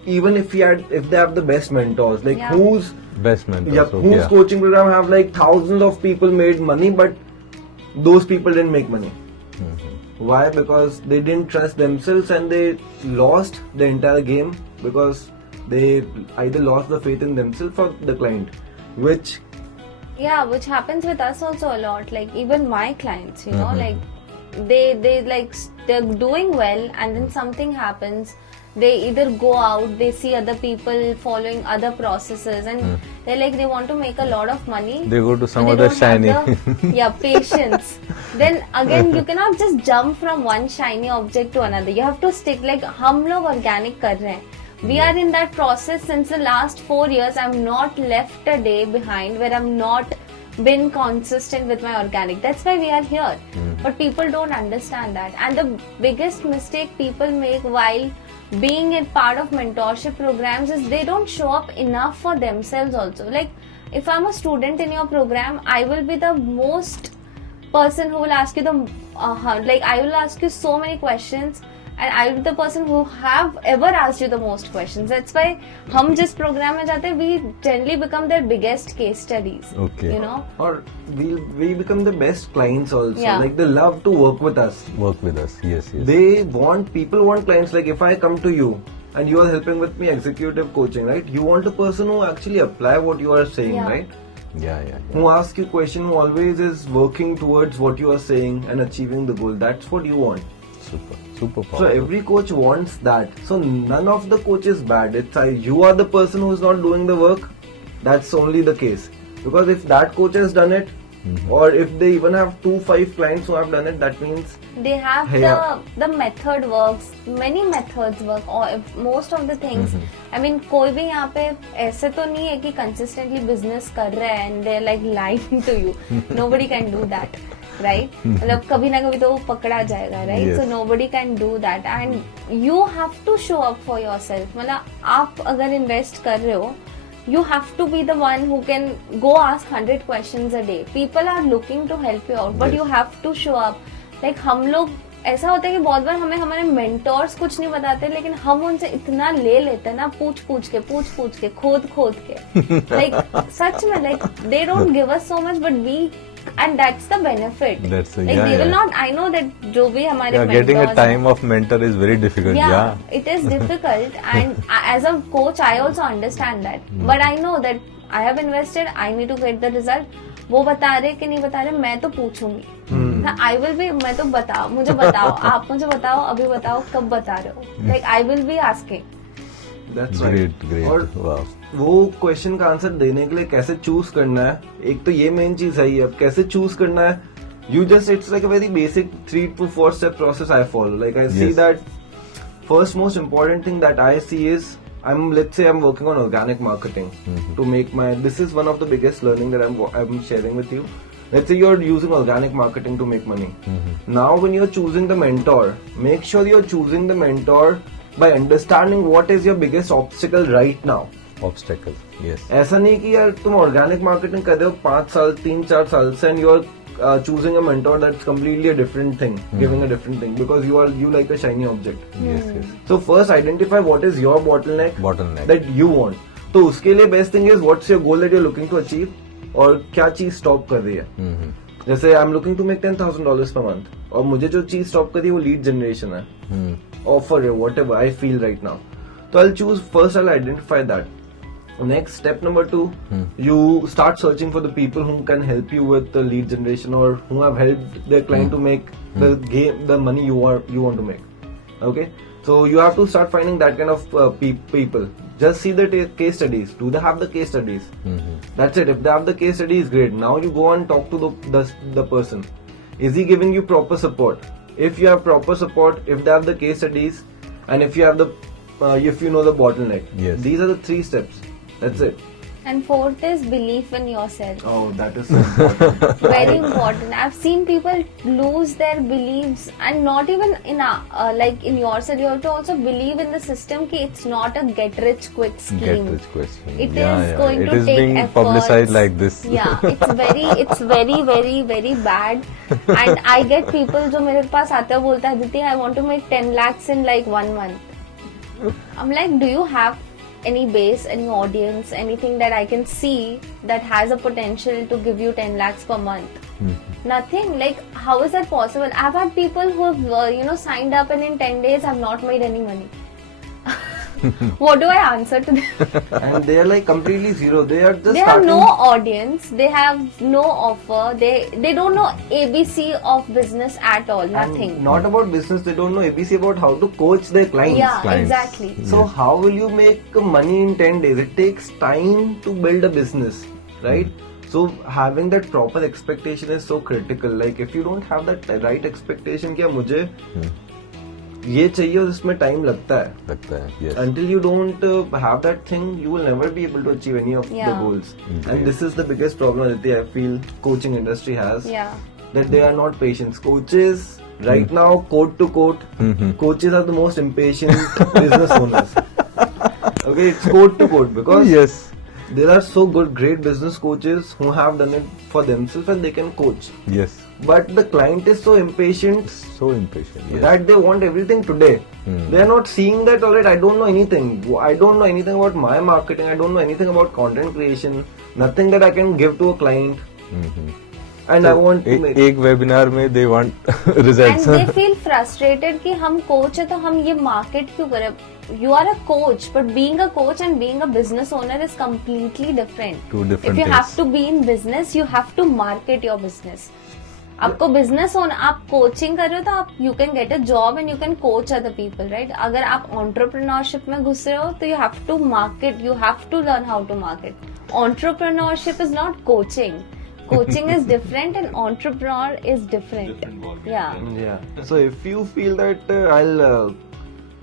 even if they have the best mentors, like Yeah. whose Best mentor. whose coaching program have like thousands of people made money, but those people didn't make money. Why? Because they didn't trust themselves and they lost the entire game because they either lost the faith in themselves or the client, which Yeah, which happens with us also a lot. Like even my clients, you know, like they're doing well, and then something happens. They either go out, they see other people following other processes, and they want to make a lot of money. They go to some but they other don't have shiny. the patience. Then again, you cannot just jump from one shiny object to another. You have to stick. Like हम लोग organic कर रहे हैं. We are in that process since the last 4 years. I'm not left a day behind where I'm not been consistent with my organic. That's why we are here. But people don't understand that. And the biggest mistake people make while being a part of mentorship programs is they don't show up enough for themselves also. Like if I'm a student in your program, I will be the most person who will ask you I will ask you so many questions, and I will be the person who have ever asked you the most questions. That's why हम जिस program में जाते हैं, we generally become their biggest case studies. Okay. You know. or we become the best clients also. Yeah. Like they love to work with us. Work with us. Yes. People want clients. Like if I come to you and you are helping with me executive coaching, right? You want a person who actually apply what you are saying, Yeah. right? Yeah. who asks you question, who always is working towards what you are saying and achieving the goal. That's what you want. Super So powerful. every coach wants that. So none of the coach is bad. It's you are the person who is not doing the work. That's only the case. Because if that coach has done it, or if they even have 2-5 clients who have done it, that means They have Yeah. the method works, many methods work, or most of the things. I mean, कोई भी यहाँ पे ऐसे तो नहीं है कि consistently business कर रहे हैं and they're like lying to you. Nobody can do that, right? मतलब कभी ना कभी तो वो पकड़ा जाएगा, right? Yes. So nobody can do that and you have to show up for yourself. मतलब आप अगर invest कर रहे हो, you have to be the one who can go ask 100 questions a day. People are looking to help you out, but Yes. you have to show up. Like हम लोग ऐसा होता है कि बहुत बार हमें हमारे मेंटोर्स कुछ नहीं बताते, लेकिन हम उनसे इतना ले लेते हैं ना, पूछ पूछ के, खोद के, like सच में, like they don't give us so much, but we, and that's the benefit. That's like yeah, they will yeah. not. I know that जो भी हमारे Yeah, getting a mentors time of mentor is very difficult. Yeah. it is difficult and as a coach I also understand that, but I know that I have invested, I need to get the result. वो बता रहे कि नहीं बता रहे, मैं तो पूछूंगी. I will be, मैं तो बताओ, मुझे बताओ, आप मुझे बताओ, अभी बताओ कब बता रहे हो. Like I will be asking. that's right. Great. और Wow. वो क्वेश्चन का आंसर देने के लिए कैसे चूज करना है, एक तो ये मेन चीज है ही. अब कैसे चूज करना है, you just, it's like a very basic 3 to 4 step process I follow. Like I see Yes. that first most important thing that I see is, let's say I'm working on organic marketing to make this is one of the biggest learning that I'm sharing with you. Let's say you're using organic marketing to make money. Now when you're choosing the mentor, make sure you're choosing the mentor by understanding what is your biggest obstacle right now. Obstacle. Yes. ऐसा नहीं कि यार तुम organic marketing कर रहे हो 5 साल 3-4 साल से and you're choosing a mentor that's completely a different thing, giving a different thing, because you like a shiny object. Yes. So first identify what is your bottleneck that you want. तो उसके लिए best thing is what's your goal that you're looking to achieve, और क्या चीज stop कर रही है. जैसे I am looking to make $10,000 per month, और मुझे जो चीज स्टॉप कर रही है वो लीड जनरेशन है, ऑफर है, whatever I feel right now. So I'll choose first, I'll identify that. Next, step number 2, you start searching for the people who can help you with the lead generation or who have helped their client to make the money you want to make. Okay, so you have to start finding that kind of people. Just see the case studies. Do they have the case studies? That's it. If they have the case studies, great. Now you go and talk to the person. Is he giving you proper support? If you have proper support, if they have the case studies, and if you have if you know the bottleneck, Yes. these are the 3 steps. That's it. And fourth is belief in yourself. Oh, that is so important. Very important. I've seen people lose their beliefs, and not even in like in yourself. You have to also believe in the system. Ki it's not a get rich quick scheme. Get rich question. It is going It to is take being efforts. publicized like this. Yeah, it's very bad. And I get people जो मेरे पास आते हैं बोलता है दीदी I want to make 10 lakhs in like 1 month. I'm like, do you have any base, any audience, anything that I can see that has a potential to give you 10 lakhs per month? Nothing. Like, how is that possible? I've had people who have signed up and in 10 days have not made any money. What do I answer to them? And they are like completely zero. They are just They have starting. no audience, they have no offer, they don't know ABC of business at all, And nothing. not about business. They don't know ABC about how to coach their clients. Yeah, clients. exactly. So how will you make money in 10 days? It takes time to build a business, right? So having that proper expectation is so critical. Like if you don't have that right expectation कि मुझे ये चाहिए और इसमें time लगता है. Yes. Until you don't have that thing, you will never be able to achieve any of the Yeah. goals. Great. And this is the biggest problem that I feel coaching industry has. Yeah. That they are not patient. Coaches right now, quote to quote, coaches are the most impatient business owners. Okay, it's quote to quote because Yes. there are so great business coaches who have done it for themselves and they can coach. Yes. But the client is so impatient So impatient. Yes. that they want everything today. They are not seeing that, alright, I don't know anything. I don't know anything about my marketing. I don't know anything about content creation. Nothing that I can give to a client. and I want to make. एक webinar में they want and results. They feel frustrated कि हम coach है तो हम ये market क्यों करें. You are a coach but being a coach and being a business owner is completely different. Two different if you have things. To be in business you have to market your business. आपको business होना, आप coaching कर रहे हो तो आप you can get a job and you can coach other people, right. अगर आप एंटरप्रेन्योरशिप में घुस रहे हो तो you have to market, you have to learn how to market. Entrepreneurship is not coaching. Coaching is different and entrepreneur is different. Yeah. Yeah. So if you feel that I'll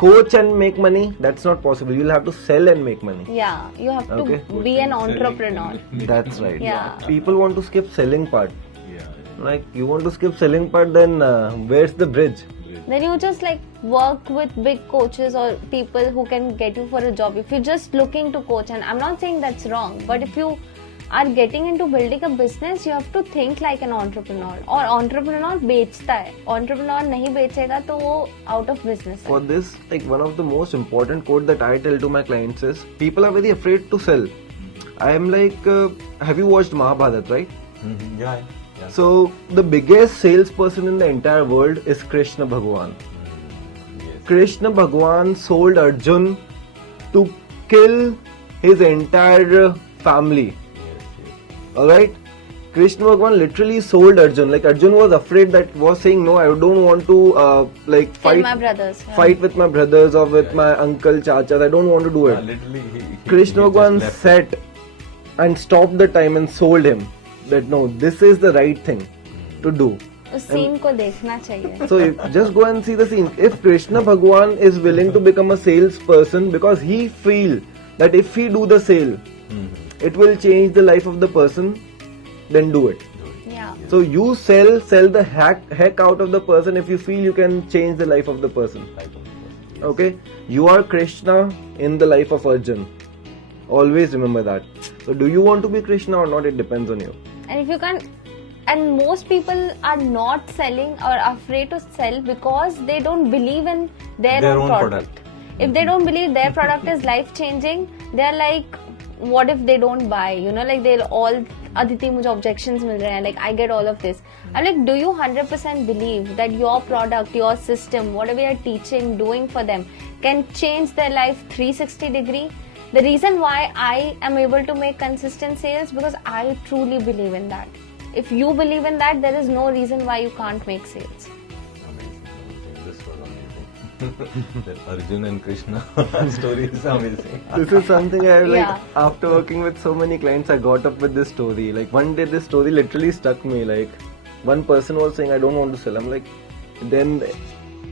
coach and make money, that's not possible. You'll have to sell and make money. Yeah. You have to Okay. be an entrepreneur. That's right. Yeah. People want to skip selling part. Yeah. Like you want to skip selling part, then where's the bridge? Then you just like work with big coaches or people who can get you for a job. If you're just looking to coach, and I'm not saying that's wrong, but if you are getting into building a business, you have to think like an entrepreneur. और entrepreneur बेचता है. Entrepreneur नहीं बेचेगा तो वो out of business है. For this, like one of the most important quote that I tell to my clients is, people are very afraid to sell. I am like, have you watched Mahabharat, right? Mhm. Yeah. Yeah. So the biggest salesperson in the entire world is Krishna Bhagwan. Yes. Krishna Bhagwan sold Arjun to kill his entire family. Yes. Yes. Alright? Krishna Bhagwan literally sold Arjun. Like Arjun was afraid, that was saying, no, I don't want to like Kill fight my brothers. Yeah. fight with my brothers or with my uncle, chachas. I don't want to do Yeah, it. literally, Krishna he Bhagwan just left. sat and stopped the time and sold him that no, this is the right thing to do. उस scene को देखना चाहिए. So just go and see the scene. If Krishna Bhagwan is willing to become a salesperson because he feel that if he do the sale, it will change the life of the person, then do it. Yeah. So you sell the heck out of the person if you feel you can change the life of the person. Okay? You are Krishna in the life of Arjun. Always remember that. So do you want to be Krishna or not? It depends on you. And if you can, and most people are not selling or afraid to sell because they don't believe in their own product. If they don't believe their product is life changing, they're like, what if they don't buy? You know, like they'll all, Aditi, मुझे objections मिल रहे हैं. Like I get all of this. I'm like, do you 100% believe that your product, your system, whatever you're teaching, doing for them, can change their life 360 degree? The reason why I am able to make consistent sales because I truly believe in that. If you believe in that, there is no reason why you can't make sales. Amazing. This was amazing. That Arjun and Krishna story is amazing. This is something I like. Yeah. After working with so many clients, I got up with this story. Like one day, this story literally stuck me. Like one person was saying, "I don't want to sell." I'm like, then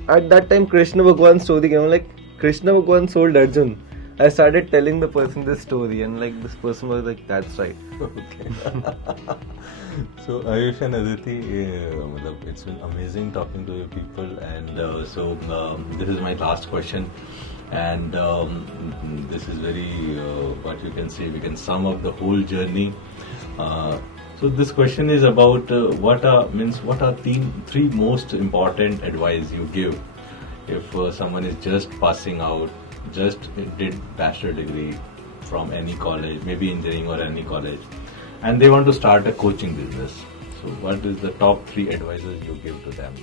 at that time, Krishna Bhagwan's story came. I'm like, Krishna Bhagwan sold Arjun. I started telling the person this story, and like this person was like, "That's right." Okay. So Ayush and Aditi, it's been amazing talking to you people, and this is my last question, and this is very what you can say, we can sum up the whole journey. So this question is about what are three most important advice you give if someone is just passing out, just did bachelor degree from any college, maybe engineering or any college, and they want to start a coaching business. So what is the top 3 advices you give to them?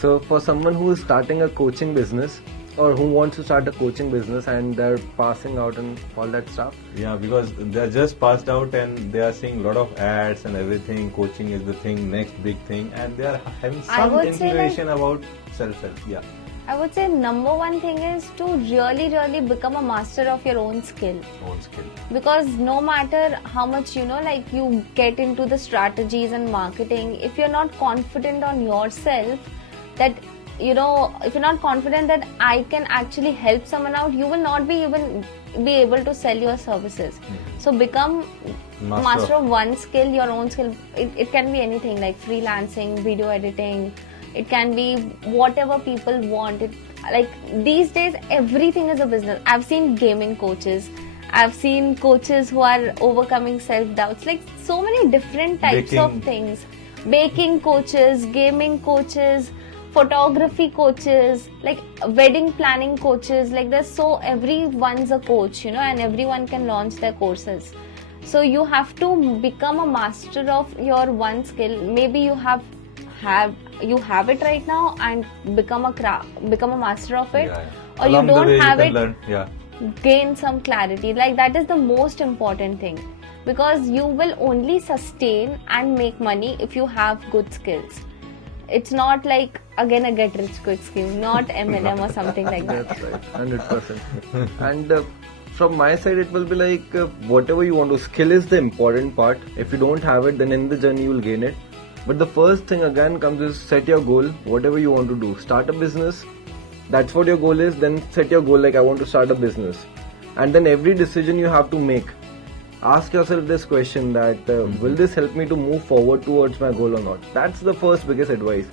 So for someone who is starting a coaching business or who wants to start a coaching business and they're passing out and all that stuff. Yeah, because they're just passed out and they are seeing a lot of ads and everything. Coaching is the thing, next big thing, and they are having some would say inclination about self-help. Yeah. I would say number one thing is to really become a master of your own skill. Own skill. Because no matter how much like you get into the strategies and marketing, if you're not confident on yourself that if you're not confident that I can actually help someone out, you will not be able to sell your services. So become master of one skill, your own skill. It can be anything like freelancing, video editing. It can be whatever people want. Like these days, everything is a business. I've seen gaming coaches. I've seen coaches who are overcoming self-doubts. Like so many different types of things. Baking coaches, gaming coaches, photography coaches, like wedding planning coaches. Like everyone's a coach, and everyone can launch their courses. So you have to become a master of your one skill. Maybe you have it right now and become a master of it, or Along you the don't way have you can it. learn. Yeah. Gain some clarity. Like that is the most important thing, because you will only sustain and make money if you have good skills. It's not like again a get rich quick scheme, not MLM or something like that. That's right, 100%. And from my side, it will be like whatever you want to. Skill is the important part. If you don't have it, then in the journey you will gain it. But the first thing again comes is set your goal. Whatever you want to do, start a business. That's what your goal is. Then set your goal like I want to start a business, and then every decision you have to make, ask yourself this question that will this help me to move forward towards my goal or not. That's the first biggest advice,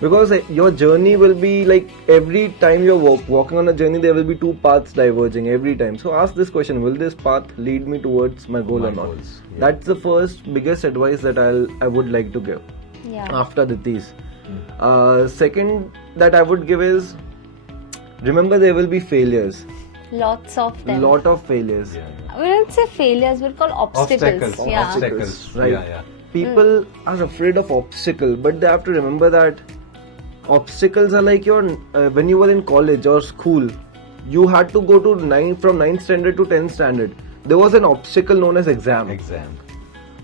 because your journey will be like every time you're walking on a journey, there will be two paths diverging every time. So ask this question, will this path lead me towards my goal or not? Goals, yeah. That's the first biggest advice that I would like to give Yeah. after Diti's. Second that I would give is, remember there will be failures, Lots of them. lot of failures. Yeah. We don't say failures, we'll call obstacles. Yeah. Obstacles. Right. Yeah. People are afraid of obstacle, but they have to remember that obstacles are like your when you were in college or school, you had to go to from 9th standard to 10th standard. There was an obstacle known as exam. Exam.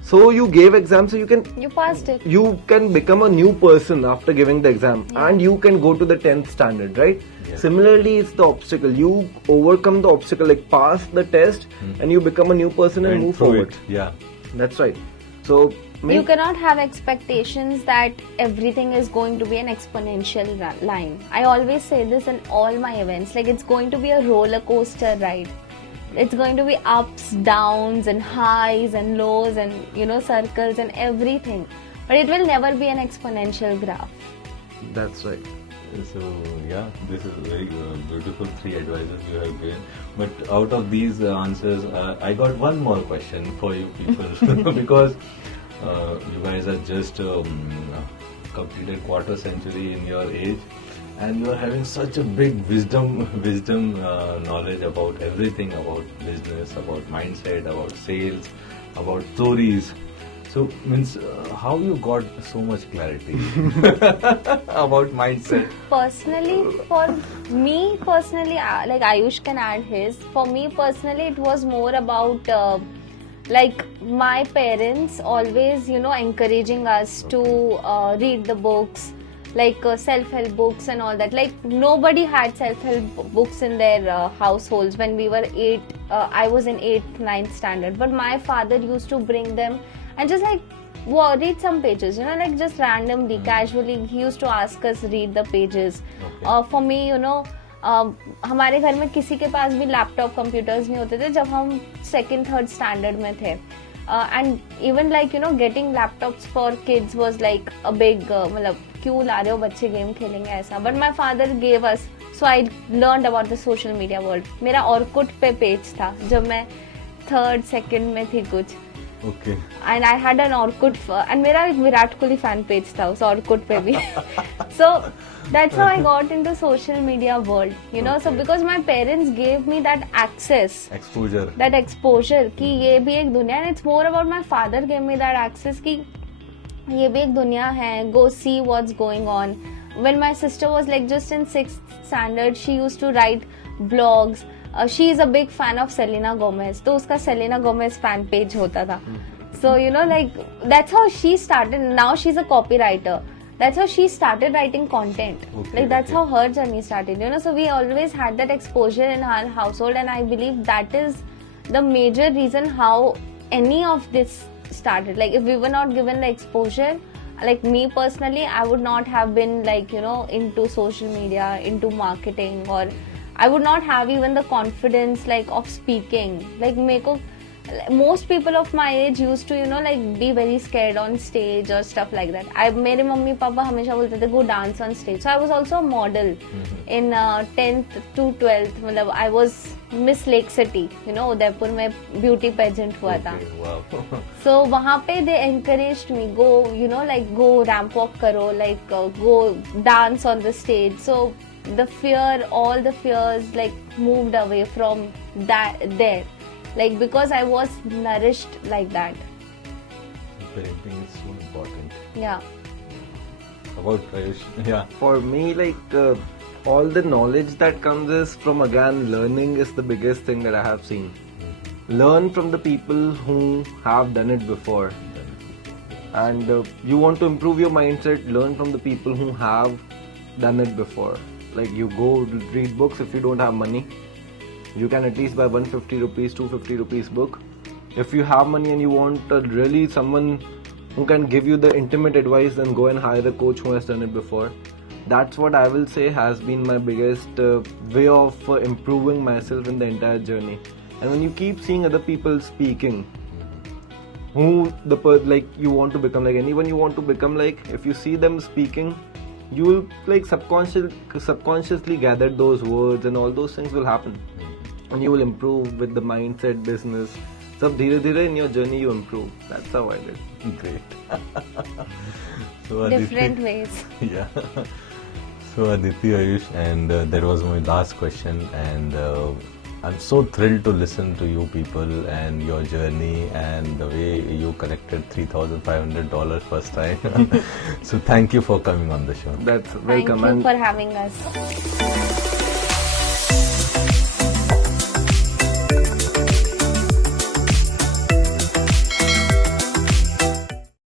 So you gave exam, so You passed it. you can become a new person after giving the exam, and you can go to the 10th standard, right? Yeah. Similarly, it's the obstacle. You overcome the obstacle, like pass the test, and you become a new person and Went move through forward. it. Yeah. That's right. So You cannot have expectations that everything is going to be an exponential line. I always say this in all my events, like it's going to be a roller coaster ride. It's going to be ups, downs, and highs and lows, and circles and everything. But it will never be an exponential graph. that's right. So yeah, this is very beautiful 3 advices you have given. But out of these answers, I got one more question for you people because you guys are just completed quarter century in your age, and you are having such a big wisdom knowledge about everything, about business, about mindset, about sales, about stories. So means how you got so much clarity about mindset? Personally, for me personally, like Ayush can add his. For me personally, it was more about like my parents always, encouraging us to read the books, like self-help books and all that. Like nobody had self-help books in their households when we were 8. I was in 8th, 9th standard. But my father used to bring them and just like read some pages, like just randomly, casually. He used to ask us read the pages. Okay. For me, हमारे घर में किसी के पास भी laptop computers नहीं होते थे जब हम 2nd, 3rd स्टैंडर्ड में थे. And even like getting laptops for kids was like a big मतलब क्यों ला रहे हो बच्चे गेम खेलेंगे ऐसा. But my father gave us, so I learned about the social media world. मेरा Orkut पे पेज था जब मैं 3rd, 2nd में थी कुछ. Okay. And I had an Orkut and मेरा एक विराट कोहली fan page था उस Orkut पे भी. So that's how I got into social media world, So because my parents gave me that access, Exposure. that exposure कि ये भी एक दुनिया, and it's more about my father gave me that access कि ये भी एक दुनिया है, go see what's going on. When my sister was like just in 6th standard, she used to write blogs. She is a big fan of Selena Gomez, तो उसका Selena Gomez fan page होता था. So like that's how she started. Now she's a copywriter. That's how she started writing content. Okay, Like that's okay. how her journey started. So we always had that exposure in our household, and I believe that is the major reason how any of this started. Like if we were not given the exposure, like me personally, I would not have been like into social media, into marketing, or I would not have even the confidence like of speaking. Like most people of my age used to like be very scared on stage or stuff like that. मेरे mummy papa हमेशा बोलते थे go dance on stage. So I was also a model in 10th to 12th. मतलब I was Miss Lake City, Udaipur में beauty pageant हुआ था. Okay, wow. So वहाँ पे they encouraged me go like go ramp walk करो, like go dance on the stage. So all the fears like moved away from that there. like because I was nourished like that. Parenting is so important. Yeah. About Prayesh, yeah. For me, like all the knowledge that comes is from, again, learning is the biggest thing that I have seen. Learn from the people who have done it before. And you want to improve your mindset, learn from the people who have done it before. Like, you go read books. If you don't have money, you can at least buy 150 rupees, 250 rupees book. If you have money and you want really someone who can give you the intimate advice, then go and hire a coach who has done it before. That's what I will say has been my biggest way of improving myself in the entire journey. And when you keep seeing other people speaking, who like you want to become, like anyone you want to become like, if you see them speaking, you will like subconsciously gather those words, and all those things will happen. And you will improve with the mindset, business. So dhire dhire in your journey you improve. That's how I did. Great. So Aditi, Different ways. yeah. So Aditi, Ayush, and that was my last question, and I'm so thrilled to listen to you people and your journey and the way you collected $3,500 first time. So thank you for coming on the show. That's Thank welcome. you And for having us.